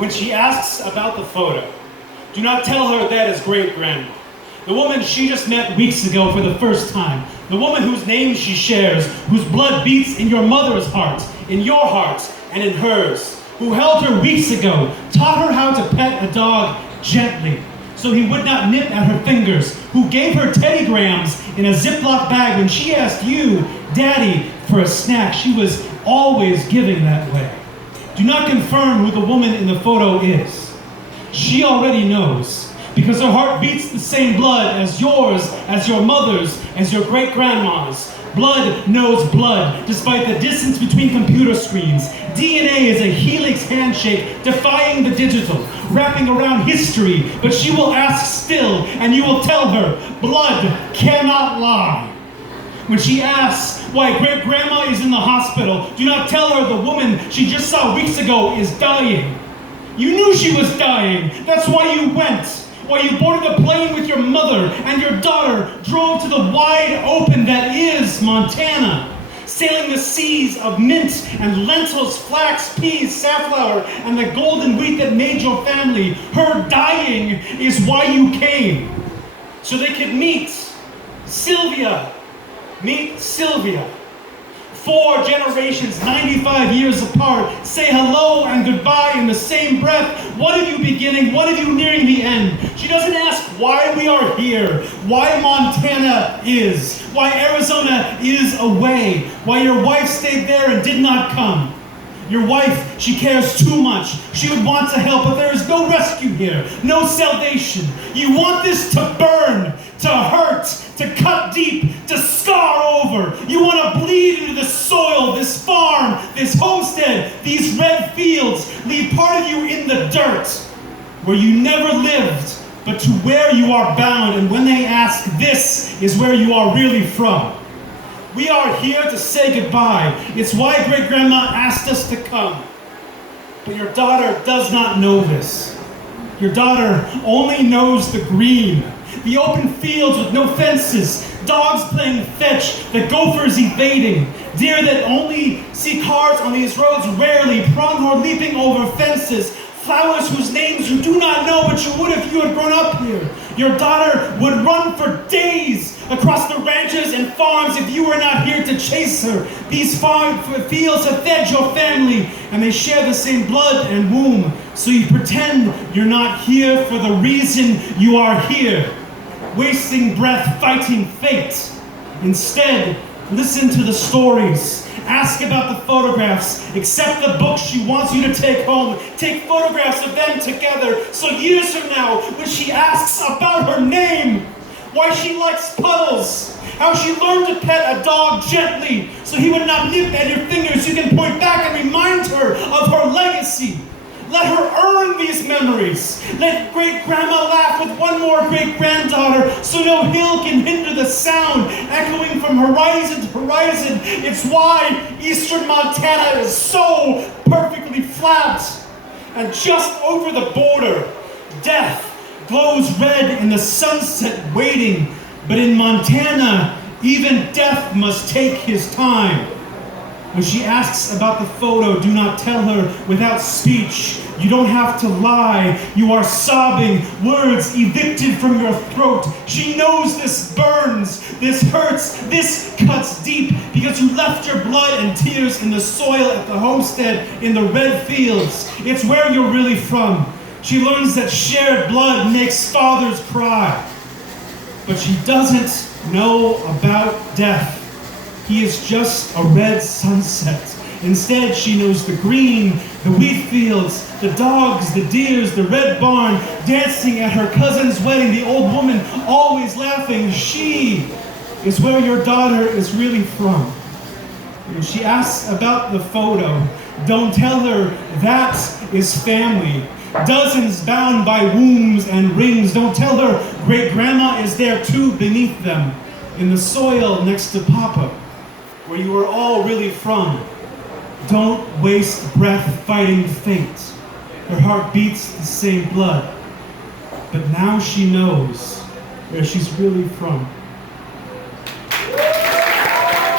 When she asks about the photo, do not tell her that is great-grandma. The woman she just met weeks ago for the first time. The woman whose name she shares, whose blood beats in your mother's heart, in your heart, and in hers. Who held her weeks ago, taught her how to pet a dog gently, so he would not nip at her fingers. Who gave her Teddy Grahams in a Ziploc bag when she asked you, Daddy, for a snack. She was always giving that way. Do not confirm who the woman in the photo is. She already knows, because her heart beats the same blood as yours, as your mother's, as your great-grandma's. Blood knows blood, despite the distance between computer screens. DNA is a helix handshake, defying the digital, wrapping around history. But she will ask still, and you will tell her, blood cannot lie. When she asks why great-grandma is in the hospital, do not tell her the woman she just saw weeks ago is dying. You knew she was dying. That's why you went. Why you boarded the plane with your mother and your daughter, drove to the wide open that is Montana, sailing the seas of mint and lentils, flax, peas, safflower, and the golden wheat that made your family. Her dying is why you came. So they could meet Sylvia. Meet Sylvia. 4 generations, 95 years apart, say hello and goodbye in the same breath. What are you beginning? What are you nearing the end? She doesn't ask why we are here, why Montana is, why Arizona is away, why your wife stayed there and did not come. Your wife, she cares too much. She would want to help, but there is no rescue here, no salvation. You want this to burn, to hurt, to cut deep, to scar over. You want to bleed into the soil, this farm, this homestead, these red fields, leave part of you in the dirt, where you never lived, but to where you are bound. And when they ask, this is where you are really from. We are here to say goodbye. It's why great-grandma asked us to come. But your daughter does not know this. Your daughter only knows the green, the open fields with no fences, dogs playing fetch, the gophers evading, deer that only see cars on these roads rarely, pronghorn leaping over fences, flowers whose names you do not know, but you would if you had grown up here. Your daughter would run for days across the ranches and farms if you were not here to chase her. These farm fields have fed your family, and they share the same blood and womb. So you pretend you're not here for the reason you are here, wasting breath fighting fate. Instead, listen to the stories. Ask about the photographs. Accept the books she wants you to take home. Take photographs of them together. So years from now, when she asks about her name, why she likes puddles, how she learned to pet a dog gently so he would not nip at your fingers, you can point back and remind her of her legacy. Let her earn these memories. Let great-grandma laugh with one more great-granddaughter so no hill can hinder the sound echoing from horizon to horizon. It's why eastern Montana is so perfectly flat. And just over the border, death glows red in the sunset waiting. But in Montana, even death must take his time. When she asks about the photo, do not tell her without speech. You don't have to lie. You are sobbing, words evicted from your throat. She knows this burns, this hurts, this cuts deep, because you left your blood and tears in the soil at the homestead in the red fields. It's where you're really from. She learns that shared blood makes fathers cry. But she doesn't know about death. He is just a red sunset. Instead, she knows the green, the wheat fields, the dogs, the deers, the red barn, dancing at her cousin's wedding, the old woman always laughing. She is where your daughter is really from. When she asks about the photo, don't tell her that is family. Dozens bound by wombs and rings. Don't tell her great-grandma is there too beneath them, in the soil next to Papa, where you are all really from. Don't waste breath fighting fate. Her heart beats the same blood. But now she knows where she's really from.